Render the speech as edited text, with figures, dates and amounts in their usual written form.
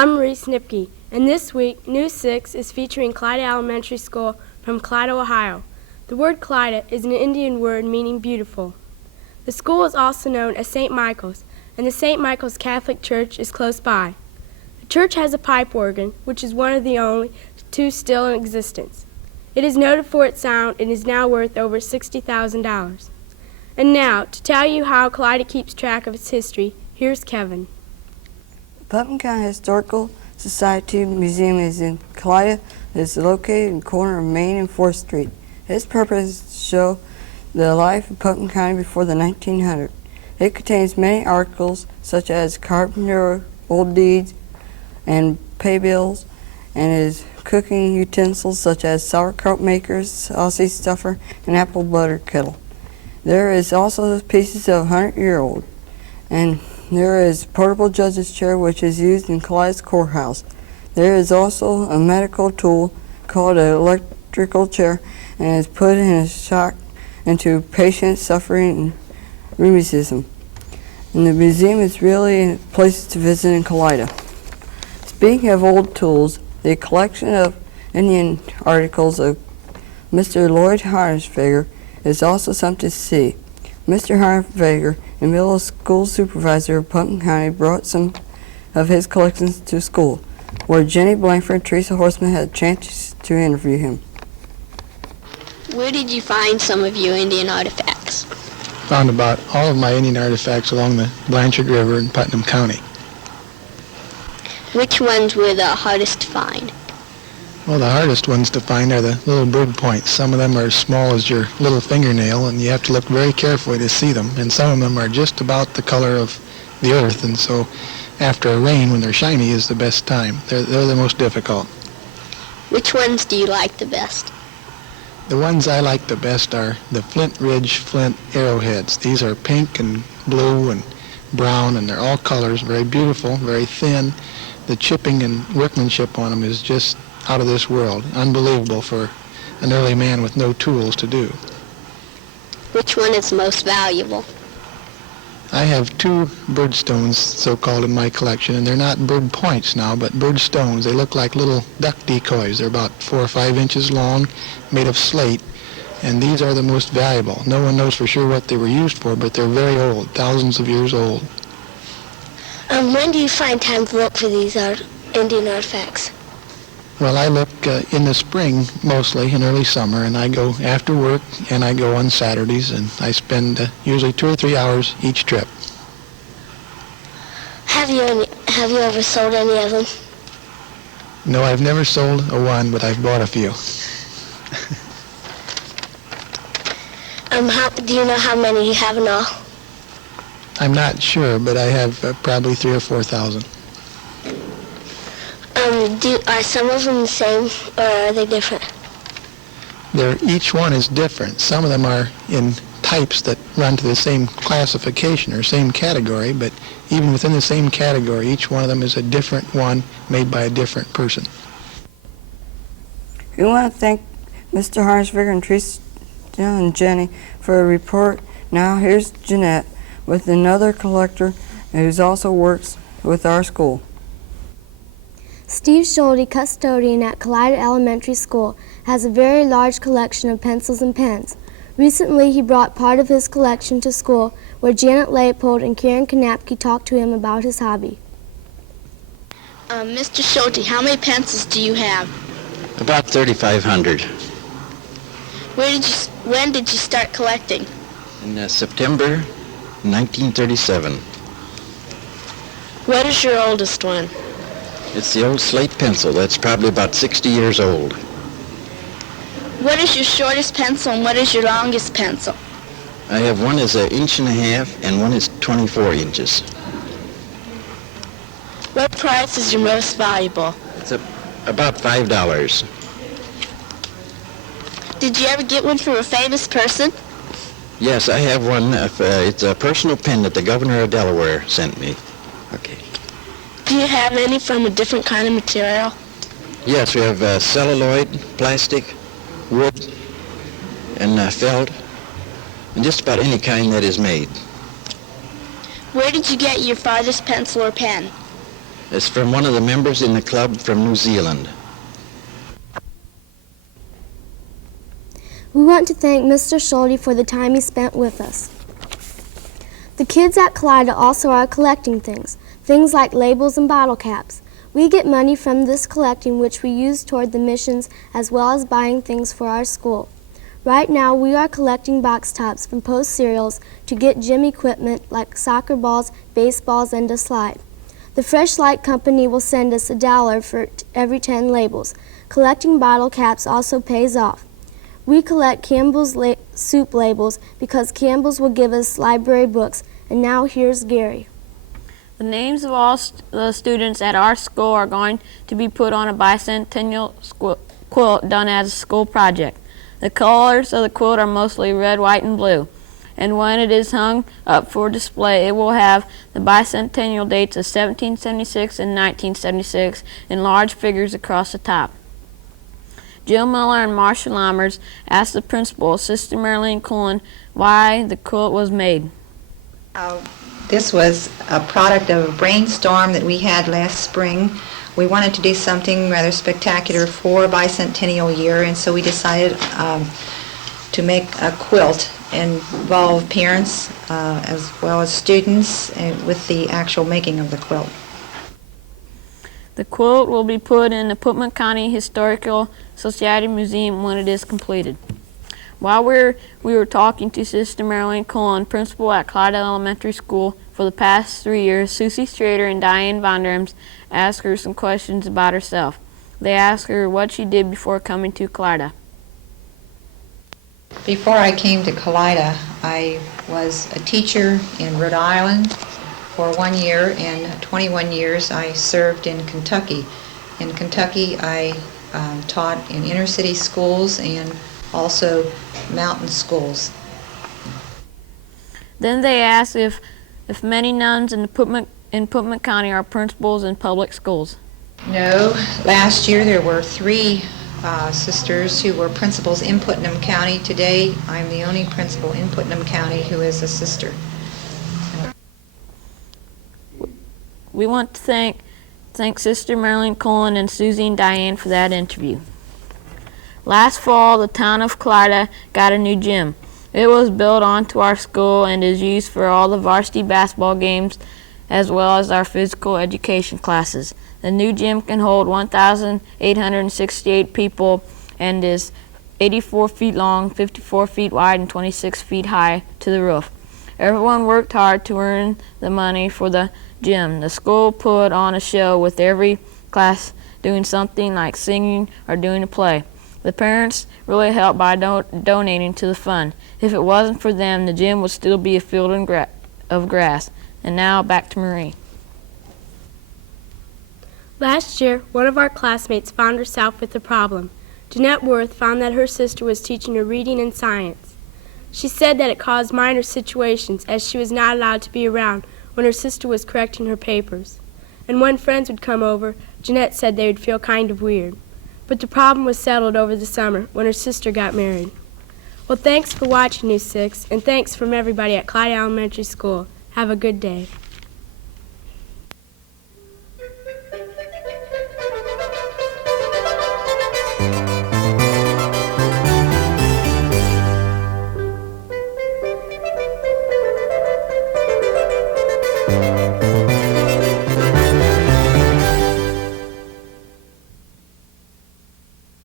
I'm Reese Nipke, and this week, News 6 is featuring Kalida Elementary School from Kalida, Ohio. The word Kalida is an Indian word meaning beautiful. The school is also known as St. Michael's, and the St. Michael's Catholic Church is close by. The church has a pipe organ, which is one of the only two still in existence. It is noted for its sound and is now worth over $60,000. And now, to tell you how Kalida keeps track of its history, here's Kevin. The Putnam County Historical Society Museum is in Kalida. It is located in the corner of Main and 4th Street. Its purpose is to show the life of Putnam County before the 1900s. It contains many articles such as carpenter, old deeds, and pay bills, and is cooking utensils such as sauerkraut makers, sausage stuffer, and apple butter kettle. There is also pieces of 100-year-old, and there is portable judge's chair which is used in Kalida's courthouse. There is also a medical tool called an electrical chair and is put in a shock into patients suffering rheumatism. And the museum is really a place to visit in Kalida. Speaking of old tools, the collection of Indian articles of Mr. Lloyd Harnsvager is also something to see. Mr. Harnsvager, the middle school supervisor of Putnam County, brought some of his collections to school, where Jenny Blanford and Teresa Horseman had a chance to interview him. Where did you find some of your Indian artifacts? Found about all of my Indian artifacts along the Blanchard River in Putnam County. Which ones were the hardest to find? Well, the hardest ones to find are the little bird points. Some of them are as small as your little fingernail, and you have to look very carefully to see them. And some of them are just about the color of the earth, and so after a rain, when they're shiny, is the best time. They're the most difficult. Which ones do you like the best? The ones I like the best are the Flint Ridge flint arrowheads. These are pink and blue and brown, and they're all colors, very beautiful, very thin. The chipping and workmanship on them is just out of this world, unbelievable for an early man with no tools to do. Which one is most valuable? I have two birdstones, so-called, in my collection, and they're not bird points now, but bird stones. They look like little duck decoys. They're about 4 or 5 inches long, made of slate, and these are the most valuable. No one knows for sure what they were used for, but they're very old, thousands of years old. When do you find time to look for these Indian artifacts? Well, I look in the spring, mostly, in early summer, and I go after work, and I go on Saturdays, and I spend usually 2 or 3 hours each trip. Have you ever sold any of them? No, I've never sold a one, but I've bought a few. Do you know how many you have in all? I'm not sure, but I have probably 3,000 or 4,000. Are some of them the same, or are they different? Each one is different. Some of them are in types that run to the same classification or same category, but even within the same category, each one of them is a different one made by a different person. We want to thank Mr. Harnsvager and Teresa and Jenny for a report. Now here's Jeanette with another collector who also works with our school. Steve Schulte, custodian at Kalida Elementary School, has a very large collection of pencils and pens. Recently, he brought part of his collection to school, where Janet Leopold and Karen Kanapke talked to him about his hobby. Mr. Schulte, how many pencils do you have? About 3,500. When did you start collecting? In September 1937. What is your oldest one? It's the old slate pencil. That's probably about 60 years old. What is your shortest pencil and what is your longest pencil? I have one is 1.5 inches and one is 24 inches. What price is your most valuable? It's about $5. Did you ever get one from a famous person? Yes, I have one. It's a personal pen that the governor of Delaware sent me. Okay. Do you have any from a different kind of material? Yes, we have celluloid, plastic, wood, and felt, and just about any kind that is made. Where did you get your farthest pencil or pen? It's from one of the members in the club from New Zealand. We want to thank Mr. Schulte for the time he spent with us. The kids at Kalida also are collecting things like labels and bottle caps. We get money from this collecting which we use toward the missions as well as buying things for our school. Right now we are collecting box tops from Post cereals to get gym equipment like soccer balls, baseballs, and a slide. The Fresh Light Company will send us $1 for every 10 labels. Collecting bottle caps also pays off. We collect Campbell's soup labels because Campbell's will give us library books. And now here's Gary. The names of all the students at our school are going to be put on a bicentennial quilt done as a school project. The colors of the quilt are mostly red, white, and blue. And when it is hung up for display, it will have the bicentennial dates of 1776 and 1976 in large figures across the top. Jill Miller and Marcia Lammers asked the principal, Sister Marilyn Cullen, why the quilt was made. This was a product of a brainstorm that we had last spring. We wanted to do something rather spectacular for a bicentennial year, and so we decided to make a quilt and involve parents as well as students with the actual making of the quilt. The quilt will be put in the Putnam County Historical Society Museum when it is completed. While we were talking to Sister Marilyn Cullen, principal at Kalida Elementary School for the past 3 years, Susie Strader and Diane Vonderhams asked her some questions about herself. They asked her what she did before coming to Kalida. Before I came to Kalida, I was a teacher in Rhode Island for 1 year, and 21 years I served in Kentucky. In Kentucky, I taught in inner city schools and also mountain schools. Then they asked if many nuns in Putnam County are principals in public schools. No, last year there were 3 sisters who were principals in Putnam County. Today I'm the only principal in Putnam County who is a sister. We want to thank Sister Marilyn Cullen and Susie and Diane for that interview. Last fall, the town of Kalida got a new gym. It was built onto our school and is used for all the varsity basketball games as well as our physical education classes. The new gym can hold 1,868 people and is 84 feet long, 54 feet wide, and 26 feet high to the roof. Everyone worked hard to earn the money for the gym. The school put on a show with every class doing something like singing or doing a play. The parents really helped by donating to the fund. If it wasn't for them, the gym would still be a field of grass. And now back to Marie. Last year, one of our classmates found herself with a problem. Jeanette Worth found that her sister was teaching her reading and science. She said that it caused minor situations as she was not allowed to be around when her sister was correcting her papers. And when friends would come over, Jeanette said they would feel kind of weird. But the problem was settled over the summer when her sister got married. Well, thanks for watching News 6, and thanks from everybody at Kalida Elementary School. Have a good day.